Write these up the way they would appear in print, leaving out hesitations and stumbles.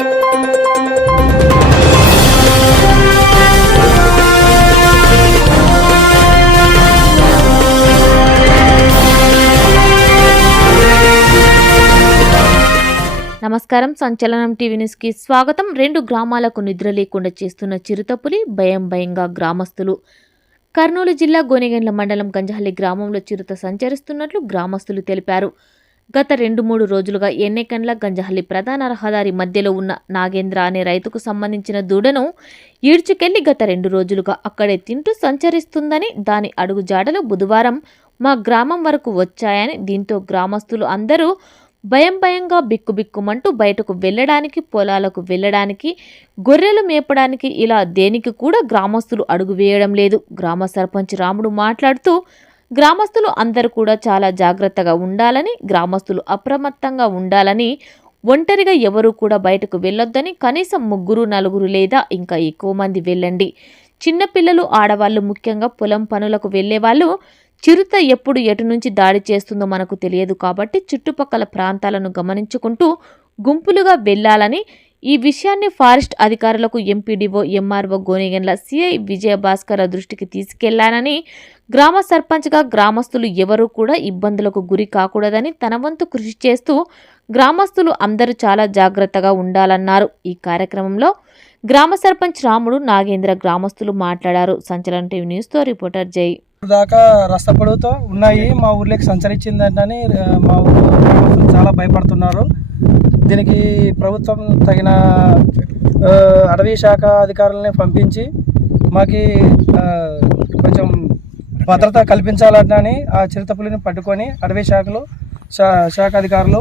నమస్కారం, సంచలనం TV news కి స్వాగతం. 2 గ్రామాలకు నిద్ర లేకుండా చేస్తున్న చిరుతపులి భయంగా గ్రామస్తులు. కర్నూలు జిల్లా గోనెగండ్ల మండలం గంజహల్లి గ్రామంలో చిరుత సంచరిస్తున్నట్లు గ్రామస్తులు తెలిపారు. గత 2-3 రోజులుగా ఎన్నెకండ్ల గంజహల్లి ప్రధాన రహదారి మధ్యలో ఉన్న నాగేంద్ర అనే రైతుకు సంబంధించిన దూడను ఈడ్చుకెళ్లి గత 2 రోజులుగా అక్కడే తింటూ సంచరిస్తుందని, దాని అడుగు జాడలు బుధవారం మా గ్రామం వరకు వచ్చాయని, దీంతో గ్రామస్తులు అందరూ భయంగా బిక్కుబిక్కుమంటూ బయటకు వెళ్ళడానికి, పొలాలకు వెళ్ళడానికి, గొర్రెలు మేపడానికి, ఇలా దేనికి కూడా గ్రామస్తులు అడుగు వేయడం లేదు. గ్రామ సర్పంచ్ రాముడు మాట్లాడుతూ గ్రామస్తులు అందరూ కూడా చాలా జాగ్రత్తగా ఉండాలని, గ్రామస్తులు అప్రమత్తంగా ఉండాలని, ఒంటరిగా ఎవరూ కూడా బయటకు వెళ్ళొద్దని, కనీసం 3-4 లేదా ఇంకా ఎక్కువ మంది వెళ్ళండి. చిన్నపిల్లలు, ఆడవాళ్లు, ముఖ్యంగా పొలం పనులకు వెళ్లేవాళ్ళు, చిరుత ఎప్పుడు ఎటు నుంచి దాడి చేస్తుందో మనకు తెలియదు కాబట్టి చుట్టుపక్కల ప్రాంతాలను గమనించుకుంటూ గుంపులుగా వెళ్లాలని, ఈ విషయాన్ని ఫారెస్ట్ అధికారులకు MPDO, MRO Gonegandla CI Vijayabhaskar దృష్టికి తీసుకెళ్లానని, గ్రామ సర్పంచ్గా గ్రామస్తులు ఎవరూ కూడా ఇబ్బందులకు గురి కాకూడదని తన వంతు కృషి చేస్తూ గ్రామస్తులు అందరూ చాలా జాగ్రత్తగా ఉండాలన్నారు. ఈ కార్యక్రమంలో గ్రామ సర్పంచ్ రాముడు, నాగేంద్ర గ్రామస్తులు మాట్లాడారు. సంచలనం టీవీ న్యూస్ తో రిపోర్టర్ జై. దాకా రస్త పొడవుతో ఉన్నాయి, మా ఊర్లోకి సంచరించిందని మా ఊరు చాలా భయపడుతున్నారు. దీనికి ప్రభుత్వం తగిన అటవీ శాఖ అధికారులని పంపించి మాకు కొంచెం భద్రత కల్పించాలని, ఆ చిరుతపులిని పట్టుకొని అటవీ శాఖ అధికారులు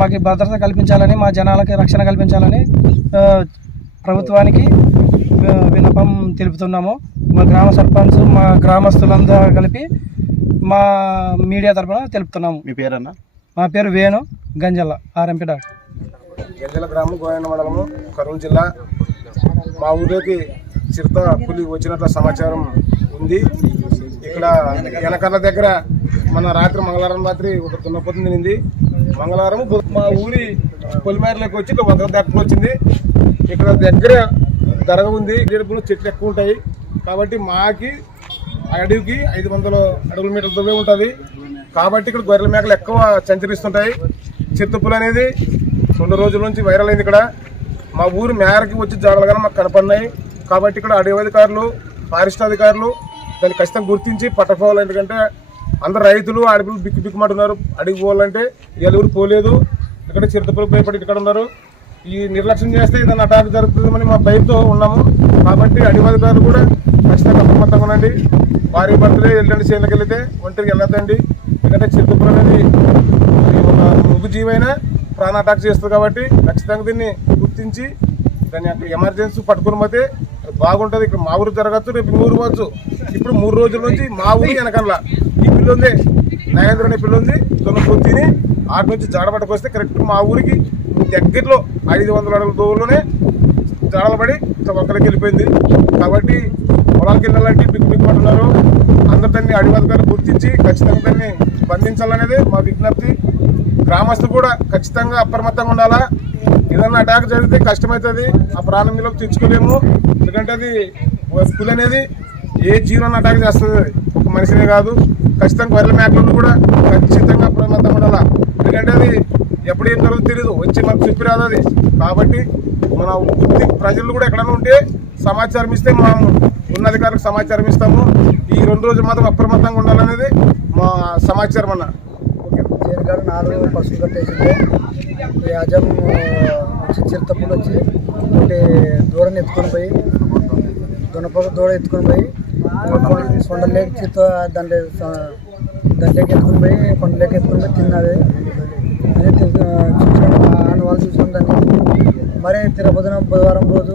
మాకు భద్రత కల్పించాలని, మా జనాలకి రక్షణ కల్పించాలని ప్రభుత్వానికి విన్నపం తెలుపుతున్నాము. మా గ్రామ సర్పంచ్, మా గ్రామస్తులందరూ కలిపి మా మీడియా తరఫున తెలుపుతున్నాము. మీ పేరన్నా? మా పేరు వేణు, గంజల ఆర్ఎంపీ డాక్టర్. గంజల గ్రామం, గోనెగండ్ల మండలము, కర్నూలు జిల్లా. మా ఊరిలోకి చిరుత పులి వచ్చినట్ల సమాచారం ఉంది. ఇక్కడ వెనకర్ల దగ్గర మంగళవారం రాత్రి ఒక దున్నపోతు తినింది. మంగళవారం మా ఊరి పొలిమేరలోకి వచ్చి 100 దగ్గర వచ్చింది. ఇక్కడ దగ్గర దరగ ఉంది, చెట్లు ఎక్కువ ఉంటాయి కాబట్టి మాకి అడవికి 500 అడుగుల మీటర్ల దూరం ఉంటుంది కాబట్టి ఇక్కడ గొర్రెల మేకలు ఎక్కువ సంచరిస్తుంటాయి. చిరుతపులి అనేది 2 రోజుల నుంచి వైరల్ అయింది. ఇక్కడ మా ఊరు మేరకి వచ్చి జాడలుగా మాకు కనపడినాయి కాబట్టి ఇక్కడ అడవి అధికారులు, ఫారెస్ట్ అధికారులు దాన్ని ఖచ్చితంగా గుర్తించి పట్టకపోవాలి. ఎందుకంటే అందరు రైతులు, ఆడపిల్లలు బిక్కుమంటున్నారు. అడవికి పోవాలంటే ఎవరు పోలేదు. ఇక్కడ చిరుతపులి భయపడి ఇక్కడ ఉన్నారు. ఈ నిర్లక్ష్యం చేస్తే ఏదైనా అటాక్ జరుగుతుందని మా భయంతో ఉన్నాము కాబట్టి అడవి అధికారులు కూడా ఖచ్చితంగా అప్రమత్తంగా ఉండండి. భార్య భర్తలే వెళ్ళండి, చేనులకు వెళ్తే ఒంటరికి వెళ్ళొద్దండి. ఎందుకంటే చిరుతపులి అనేది ఒక మృగ జీవైనా ప్రాణ అటాక్ చేస్తుంది కాబట్టి ఖచ్చితంగా దీన్ని గుర్తించి దాన్ని ఎమర్జెన్సీ పట్టుకుని పోతే బాగుంటుంది. ఇక్కడ మా ఊరు జరగచ్చు, రేపు మీ ఊరు పోవచ్చు. ఇప్పుడు 3 రోజుల నుంచి మా ఊరు వెనకల్లా ఈ పిల్లి ఉంది, నాగేంద్ర అనే పిల్లి ఉంది. తిని ఆటి నుంచి జాడ పట్టుకొస్తే కరెక్ట్ మా ఊరికి దగ్గరలో 500 అడుగుల దూరంలోనే జాడలు పడి ఒక్కరికి వెళ్ళిపోయింది. కాబట్టి పొలాలకు వెళ్ళాలంటే బిక్కుమంటున్నారు. అందరు దాన్ని అడవి అధికారులు గుర్తించి ఖచ్చితంగా దాన్ని బంధించాలనేది మా విజ్ఞప్తి. గ్రామస్తులు కూడా ఖచ్చితంగా అప్రమత్తంగా ఉండాలా. ఏదన్నా అటాక్ జరిగితే కష్టమవుతుంది, ఆ ప్రాణం మీద తెచ్చుకోలేము. ఎందుకంటే అది పులి అనేది ఏ జీవనాన్ని అటాక్ చేస్తుంది, ఒక మనిషినే కాదు. ఖచ్చితంగా గొర్రెల మేకలు కూడా ఖచ్చితంగా అప్రమత్తంగా ఉండాలా. ఎందుకంటే అది ఎప్పుడు ఏం జరుగుతుందో తెలియదు, వచ్చి మనకు చెప్పి రాదు అది. కాబట్టి మన ప్రజలు కూడా ఎక్కడైనా ఉంటే సమాచారం ఇస్తే మనం ఉన్నతాధికారులకు సమాచారం ఇస్తాము. ఈ 2 రోజులు మాత్రం అప్రమత్తంగా ఉండాలనేది మా సమాచారం అన్న. చేనుగారు 4 పశువులు కట్టేసింది. యాజం చిరుతపులు వచ్చి ఒకటి దూడని ఎత్తుకొని పోయి, దూడ ఎత్తుకొని పోయి కొండలేకి చిరుత దాంట్లోకి ఎత్తుకొని పోయి కొండలేకి ఎత్తుకొని పోయి తిన్నది. అదే చూసాను, వాళ్ళు చూసాం దాన్ని. మరి తిరుపతిన బుధవారం రోజు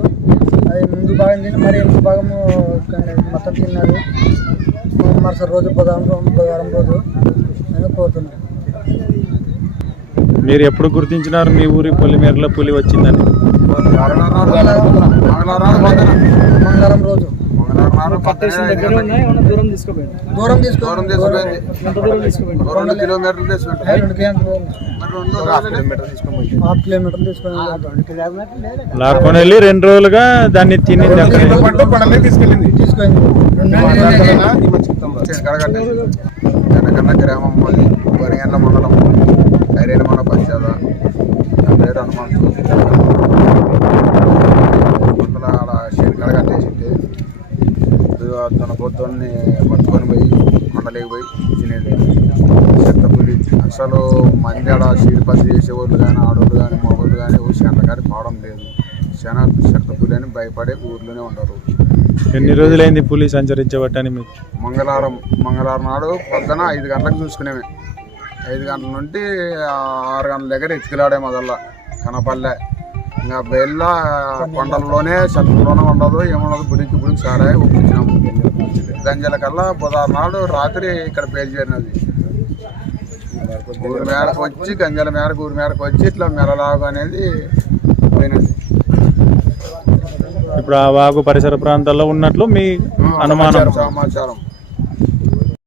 అది ముందు భాగం తిని మరి ఇంకో భాగము మొత్తం తిన్నది. మరుసటి రోజు బుధవారం రోజు నేను కోరుతున్నాను. మీరు ఎప్పుడు గుర్తించినారు మీ ఊరి పొలిమేరలో పులి వచ్చిందని? మంగళవారం రోజు దూరం తీసుకుపోయింది 2 కిలోమీటర్లు హాఫ్ కిలోమీటర్ తీసుకుని లాక్కొని వెళ్ళి 2 రోజులుగా దాన్ని తిని కొండలే తీసుకెళ్ళింది. వెనకన్న గ్రామం అది వరిగండ్ల మండలం ఐరేడు మన పంచాయత నా పేరు హనుమంతు. మండల ఆడ శేరికాడ కట్టేసింటే తన పొద్దున్ని పట్టుకొని పోయి కొండలేకి పోయి తినేది చెత్తపులి. అసలు మంది ఆడ సీడి పత్తి చేసేవాళ్ళు కానీ ఆడవాళ్ళు కానీ మగవాళ్ళు కానీ చెంత కానీ పోవడం లేదు. చెత్తపులి అని భయపడే ఊర్లోనే ఉండరు. ఎన్ని రోజులైంది పులి సంచరించబట్టని మీకు? మంగళవారం నాడు పొద్దున 5 గంటలకు చూసుకునేవి. 5 గంటల నుండి 6 గంటల దగ్గర ఎత్తుకులాడే మొదల కనపల్లె. ఇంకా బెల్ల కొండల్లోనే చెట్లలోనే ఉండదు, ఏముండదు. బుడికి సారాయి ఒప్పించినాము. గంజల కల్లా బుధవారం నాడు రాత్రి ఇక్కడ పేల్చేరినది. ఊరి మేరకు వచ్చి గంజల మేరకు ఊరి మేరకు వచ్చి ఇట్లా మెలలాగు అనేది పోయినది. ఇప్పుడు ఆ వాగు పరిసర ప్రాంతాల్లో ఉన్నట్లు మీ అనుమానం? సమాచారం